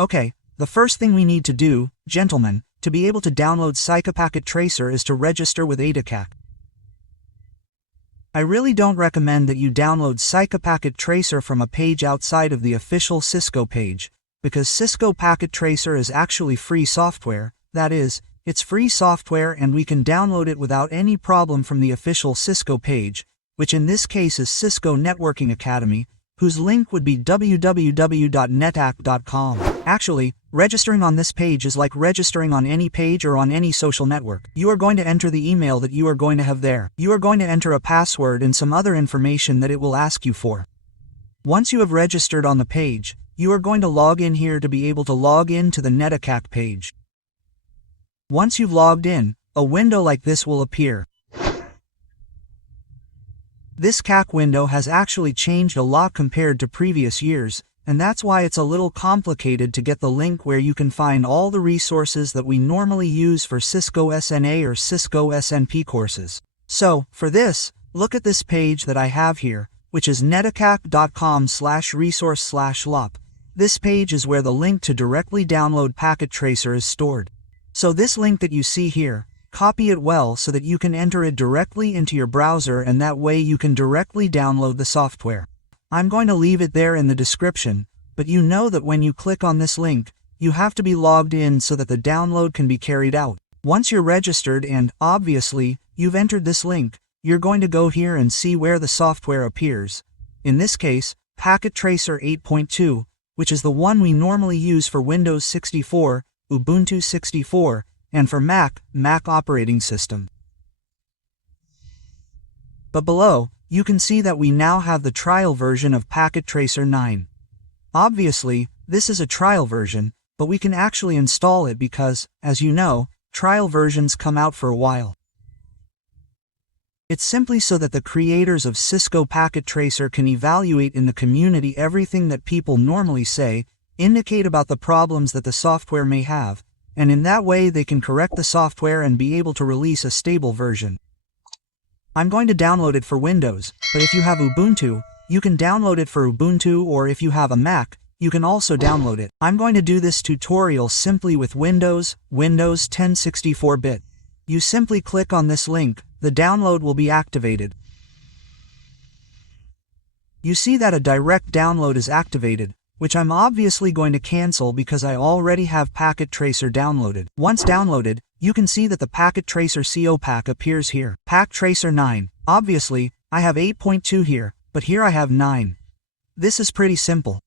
Okay, the first thing we need to do, gentlemen, to be able to download Cisco Packet Tracer is to register with ADACAC. I really don't recommend that you download Cisco Packet Tracer from a page outside of the official Cisco page, because Cisco Packet Tracer is actually free software. That is, it's free software and we can download it without any problem from the official Cisco page, which in this case is Cisco Networking Academy, whose link would be www.netac.com. Actually, registering on this page is like registering on any page or on any social network. You are going to enter the email that you are going to have there. You are going to enter a password and some other information that it will ask you for. Once you have registered on the page, you are going to log in here to be able to log in to the NetACAC page. Once you've logged in, a window like this will appear. This CAC window has actually changed a lot compared to previous years, and that's why it's a little complicated to get the link where you can find all the resources that we normally use for Cisco SNA or Cisco SNP courses. So, for this, look at this page that I have here, which is netacac.com/resource/lop. This page is where the link to directly download Packet Tracer is stored. So this link that you see here, copy it well so that you can enter it directly into your browser, and that way you can directly download the software. I'm going to leave it there in the description, but you know that when you click on this link, you have to be logged in so that the download can be carried out. Once you're registered and, obviously, you've entered this link, you're going to go here and see where the software appears. In this case, Packet Tracer 8.2, which is the one we normally use for Windows 64, Ubuntu 64, and for Mac operating system. But below, you can see that we now have the trial version of Packet Tracer 9. Obviously, this is a trial version, but we can actually install it because, as you know, trial versions come out for a while. It's simply so that the creators of Cisco Packet Tracer can evaluate in the community everything that people normally say, indicate about the problems that the software may have, and in that way they can correct the software and be able to release a stable version. I'm going to download it for Windows, but if you have Ubuntu, you can download it for Ubuntu, or if you have a Mac, you can also download it. I'm going to do this tutorial simply with Windows 10 64-bit. You simply click on this link, the download will be activated. You see that a direct download is activated, which I'm obviously going to cancel because I already have Packet Tracer downloaded. Once downloaded, you can see that the Packet Tracer CO pack appears here. Packet Tracer 9. Obviously, I have 8.2 here, but here I have 9. This is pretty simple.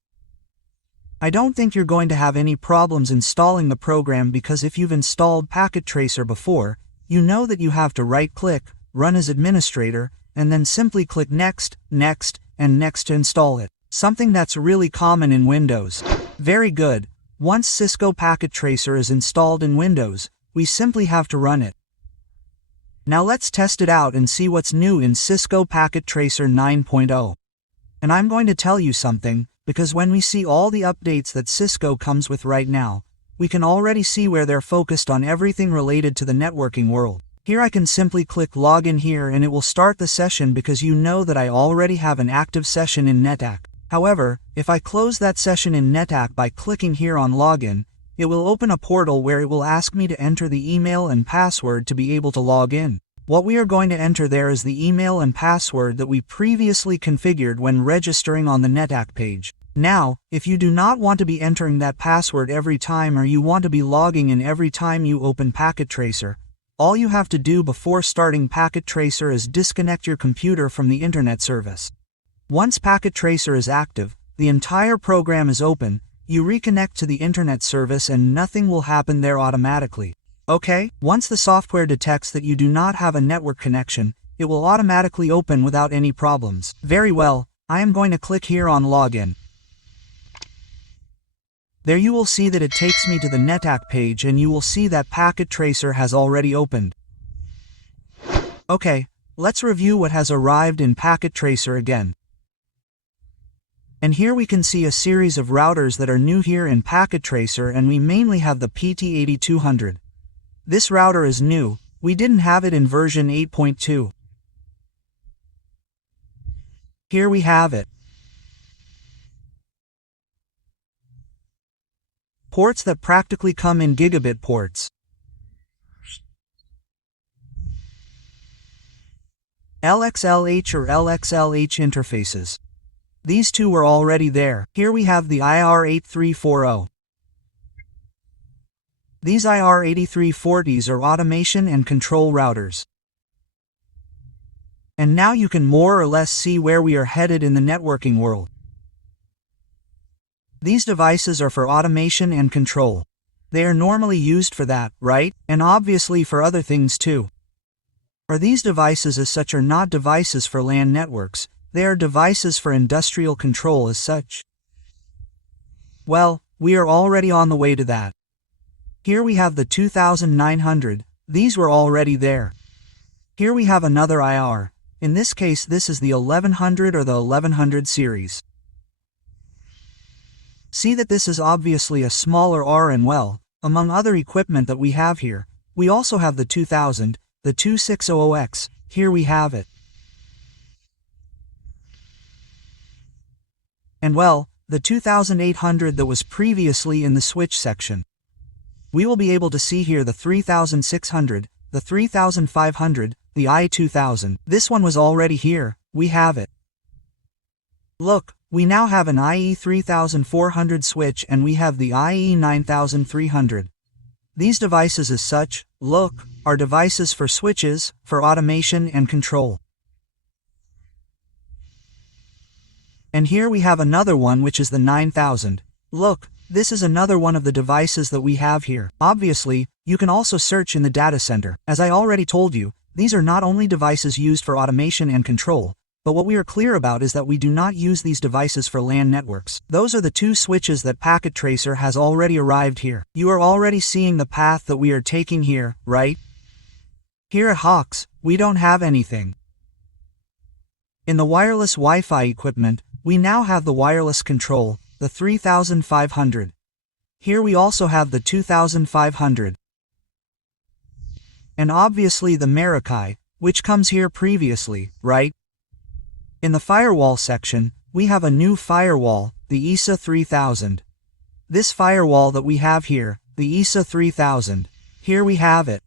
I don't think you're going to have any problems installing the program because if you've installed Packet Tracer before, you know that you have to right-click, run as administrator, and then simply click Next, Next, and Next to install it. Something that's really common in Windows. Very good. Once Cisco Packet Tracer is installed in Windows, we simply have to run it. Now let's test it out and see what's new in Cisco Packet Tracer 9.0. And I'm going to tell you something, because when we see all the updates that Cisco comes with right now, we can already see where they're focused on everything related to the networking world. Here I can simply click Login here and it will start the session because you know that I already have an active session in NetACAC. However, if I close that session in NetACAC by clicking here on Login, it will open a portal where it will ask me to enter the email and password to be able to log in. What we are going to enter there is the email and password that we previously configured when registering on the NetACAC page. Now, if you do not want to be entering that password every time or you want to be logging in every time you open Packet Tracer, all you have to do before starting Packet Tracer is disconnect your computer from the internet service. Once Packet Tracer is active, the entire program is open, you reconnect to the internet service and nothing will happen there automatically. Okay? Once the software detects that you do not have a network connection, it will automatically open without any problems. Very well, I am going to click here on Login. There you will see that it takes me to the NetACAC page and you will see that Packet Tracer has already opened. Okay, let's review what has arrived in Packet Tracer again. And here we can see a series of routers that are new here in Packet Tracer, and we mainly have the PT8200. This router is new, we didn't have it in version 8.2. Here we have it. ports that practically come in gigabit ports. LXLH or LXLH interfaces. These two were already there. Here we have the IR8340. These IR8340s are automation and control routers. And now you can more or less see where we are headed in the networking world. These devices are for automation and control. They are normally used for that, right? And obviously for other things too. Or these devices as such are not devices for LAN networks, they are devices for industrial control as such. Well, we are already on the way to that. Here we have the 2900, these were already there. Here we have another IR, in this case this is the 1100 or the 1100 series. See that this is obviously a smaller R and well, among other equipment that we have here, we also have the 2000, the 2600X, here we have it. And well, the 2800 that was previously in the switch section. We will be able to see here the 3600, the 3500, the i2000. This one was already here, we have it. Look, we now have an IE3400 switch and we have the IE9300. These devices as such, look, are devices for switches, for automation and control. And here we have another one which is the 9000. Look, this is another one of the devices that we have here. Obviously, you can also search in the data center. As I already told you, these are not only devices used for automation and control, but what we are clear about is that we do not use these devices for LAN networks. Those are the two switches that Packet Tracer has already arrived here. You are already seeing the path that we are taking here, right? Here at Hawks, we don't have anything. In the wireless Wi-Fi equipment, we now have the wireless control, the 3500. Here we also have the 2500. And obviously the Meraki, which comes here previously, right? In the firewall section, we have a new firewall, the ISA 3000. This firewall that we have here, the ISA 3000, here we have it.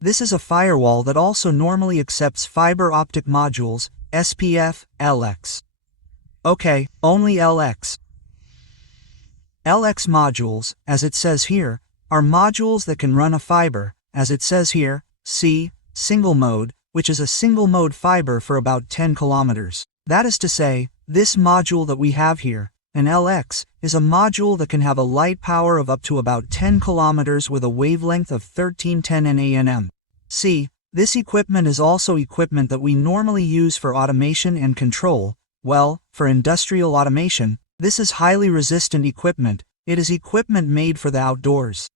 This is a firewall that also normally accepts fiber optic modules, SPF, LX. Okay, only LX. LX modules, as it says here, are modules that can run a fiber, as it says here, C, single mode, which is a single mode fiber for about 10 kilometers. That is to say, this module that we have here, an LX, is a module that can have a light power of up to about 10 kilometers with a wavelength of 1310 nAnm. See, this equipment is also equipment that we normally use for automation and control. Well, for industrial automation, this is highly resistant equipment. It is equipment made for the outdoors.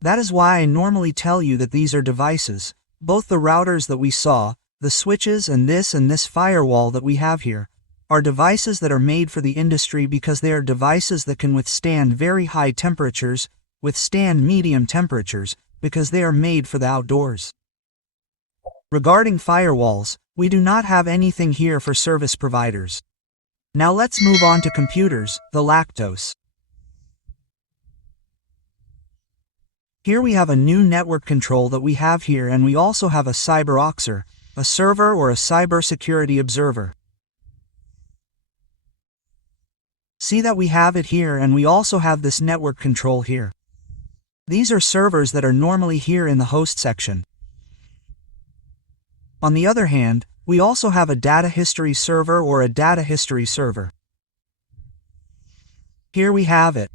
That is why I normally tell you that these are devices, both the routers that we saw, the switches and this firewall that we have here, are devices that are made for the industry because they are devices that can withstand very high temperatures, withstand medium temperatures, because they are made for the outdoors. Regarding firewalls, we do not have anything here for service providers. Now let's move on to computers, the Lactose. Here we have a new network control that we have here, and we also have a CyberOxer, a server or a cybersecurity observer. See that we have it here, and we also have this network control here. These are servers that are normally here in the host section. On the other hand, we also have a data history server or a data history server. Here we have it.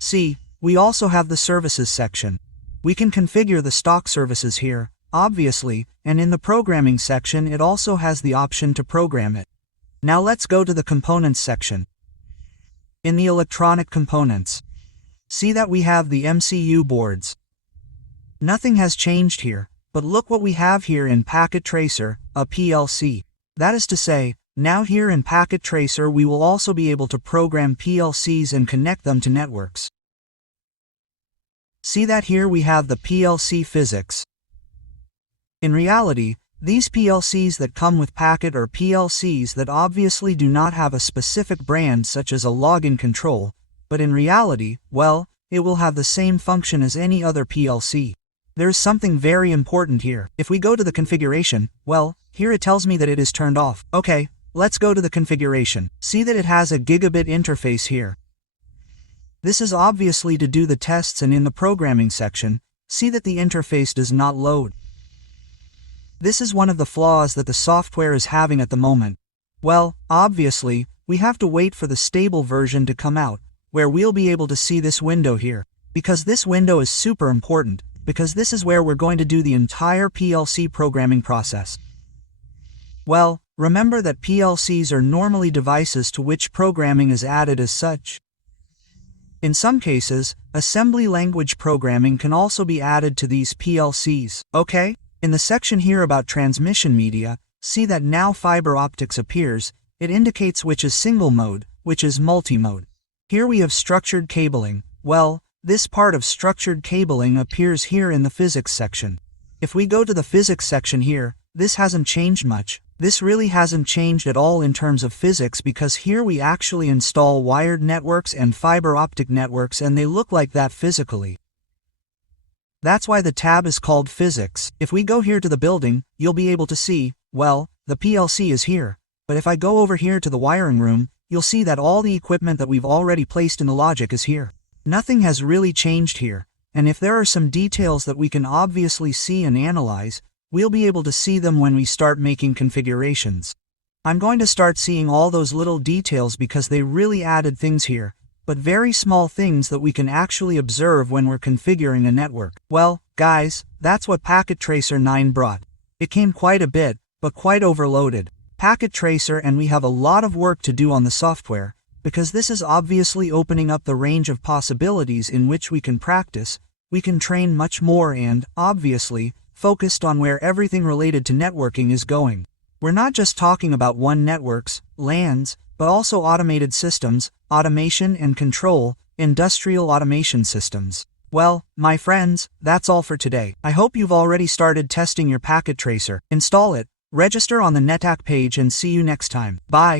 See, we also have the services section. We can configure the stock services here, obviously, and in the programming section it also has the option to program it. Now let's go to the components section. In the electronic components, see that we have the MCU boards. Nothing has changed here, but look what we have here in Packet Tracer, a PLC. That is to say, now here in Packet Tracer we will also be able to program PLCs and connect them to networks. See that here we have the PLC physics. In reality, These PLCs that come with packet are PLCs that obviously do not have a specific brand such as a login control, but in reality, well, it will have the same function as any other PLC. There's something very important here. If we go to the configuration, well, here it tells me that it is turned off. Okay, let's go to the configuration. See that it has a gigabit interface here. This is obviously to do the tests, and in the programming section, see that the interface does not load. This is one of the flaws that the software is having at the moment. Well, obviously, we have to wait for the stable version to come out, where we'll be able to see this window here. Because this window is super important, because this is where we're going to do the entire PLC programming process. Well, remember that PLCs are normally devices to which programming is added as such. In some cases, assembly language programming can also be added to these PLCs, okay? In the section here about transmission media, see that now fiber optics appears. It indicates which is single mode, which is multi-mode. Here we have structured cabling. Well, this part of structured cabling appears here in the physics section. If we go to the physics section here, this hasn't changed much. This really hasn't changed at all in terms of physics, because here we actually install wired networks and fiber optic networks, and they look like that physically. That's why the tab is called physics. If we go here to the building, you'll be able to see, well, the PLC is here. But if I go over here to the wiring room, you'll see that all the equipment that we've already placed in the logic is here. Nothing has really changed here, and if there are some details that we can obviously see and analyze, we'll be able to see them when we start making configurations. I'm going to start seeing all those little details because they really added things here, but very small things that we can actually observe when we're configuring a network. Well, guys, that's what Packet Tracer 9 brought. It came quite a bit, but quite overloaded. Packet Tracer, and we have a lot of work to do on the software, because this is obviously opening up the range of possibilities in which we can practice, we can train much more, and, obviously, focused on where everything related to networking is going. We're not just talking about WAN networks, LANs, but also automated systems, automation and control, industrial automation systems. Well, my friends, that's all for today. I hope you've already started testing your Packet Tracer. Install it, register on the NetAC page, and see you next time. Bye.